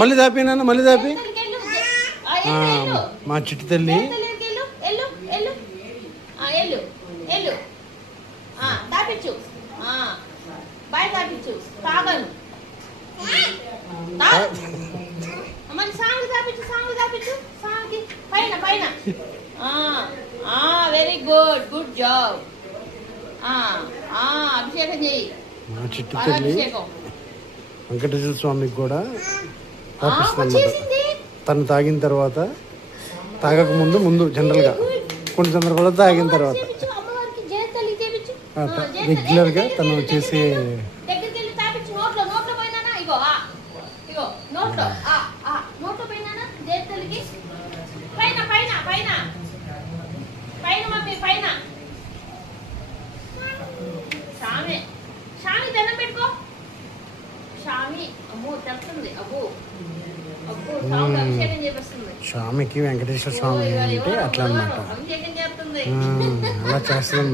మళ్ళీ దాపినా మళ్ళీ దాపి మా చిట్టి తల్లి వెరీ గుడ్ గుడ్ జాబ్. అభిషేకం చేయి. మా చిట్టి తల్లి వెంకటేశ్వర స్వామికి కూడా తాపిస్తుంది. తను తాగిన తర్వాత తాగక ముందు జనరల్గా కొన్ని సందర్భాల్లో తాగిన తర్వాత రెగ్యులర్గా తను చేసే స్వామికి వెంకటేశ్వర స్వామి అంటే అట్లా అన్నమాట. అలా చేస్తుంది.